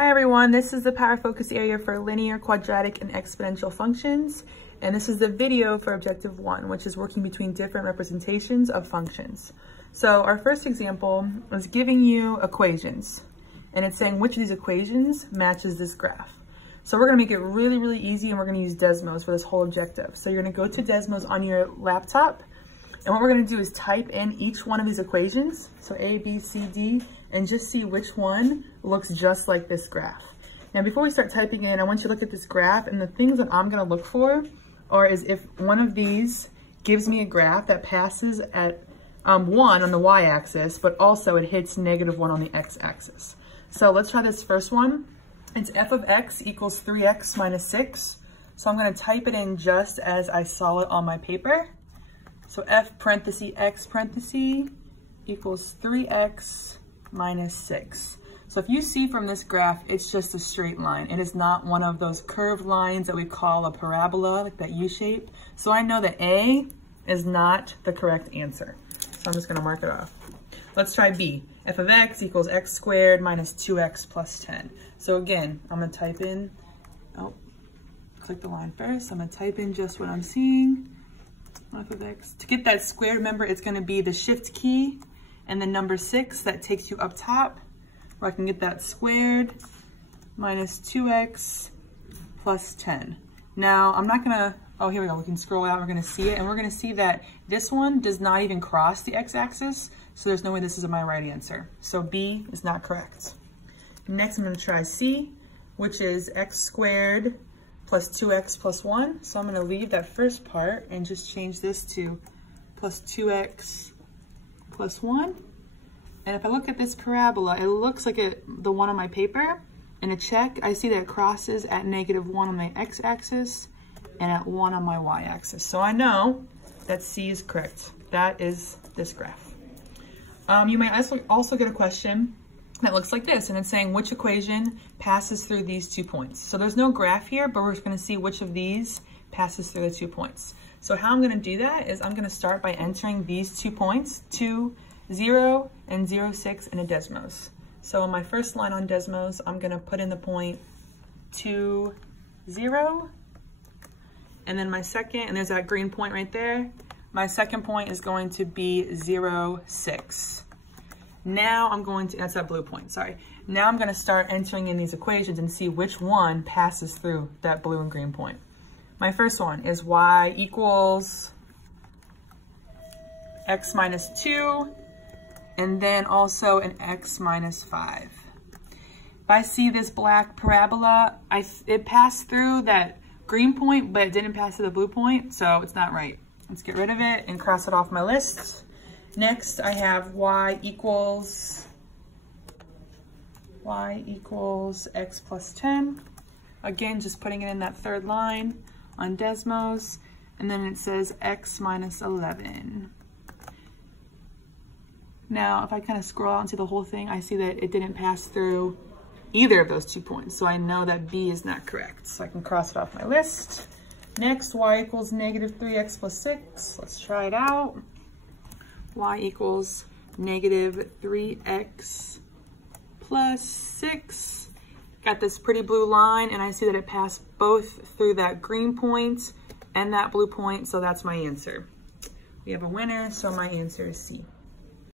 Hi everyone, this is the power focus area for linear, quadratic, and exponential functions. And this is the video for objective 1, which is working between different representations of functions. So our first example is giving you equations, and it's saying which of these equations matches this graph. So we're gonna make it really easy, and we're gonna use Desmos for this whole objective. So you're gonna go to Desmos on your laptop, and what we're gonna do is type in each one of these equations, so A, B, C, D, and just see which one looks just like this graph. Now, before we start typing in, I want you to look at this graph, and the things that I'm gonna look for is if one of these gives me a graph that passes at 1 on the y-axis, but also it hits -1 on the x-axis. So let's try this first one. It's f of x equals 3x minus 6. So I'm gonna type it in just as I saw it on my paper. So f parenthesis x parenthesis equals 3x minus 6. So if you see from this graph, it's just a straight line. It is not one of those curved lines that we call a parabola, like that U shape. So I know that A is not the correct answer. So I'm just gonna mark it off. Let's try B. F of x equals x squared minus 2x plus 10. So again, I'm gonna type in, click the line first. I'm gonna type in just what I'm seeing. F of x. To get that squared, remember it's gonna be the shift key and the number 6 that takes you up top, where I can get that squared minus 2x plus 10. Now, I'm not gonna, here we go, we can scroll out, we're gonna see it, and we're gonna see that this one does not even cross the x-axis, so there's no way this is my right answer. So B is not correct. Next, I'm gonna try C, which is x squared plus 2x plus 1. So I'm gonna leave that first part and just change this to plus 2x plus 1. And if I look at this parabola, it looks like the one on my paper. And a check, I see that it crosses at -1 on the x-axis and at 1 on my y-axis. So I know that C is correct. That is this graph. You might also get a question that looks like this, and it's saying which equation passes through these 2 points. So there's no graph here, but we're just gonna see which of these passes through the 2 points. So how I'm gonna do that is I'm gonna start by entering these 2 points, 2, 0, and 0, 6 in a Desmos. So on my first line on Desmos, I'm gonna put in the point 2, 0, and then my second, and there's that green point right there. My second point is going to be 0, 6. Now I'm going to, that's that blue point, sorry. Now I'm gonna start entering in these equations and see which one passes through that blue and green point. My first one is y equals x minus 2, and then also an x minus 5. If I see this black parabola, it passed through that green point, but it didn't pass through the blue point, so it's not right. Let's get rid of it and cross it off my list. Next, I have y equals x plus 10. Again, just putting it in that third line on Desmos, and then it says x minus 11. Now, if I kind of scroll out into the whole thing, I see that it didn't pass through either of those 2 points, so I know that B is not correct. So I can cross it off my list. Next, y equals -3x plus 6. Let's try it out. Y equals -3x plus 6. Got this pretty blue line, and I see that it passed both through that green point and that blue point, so that's my answer. We have a winner, so my answer is C.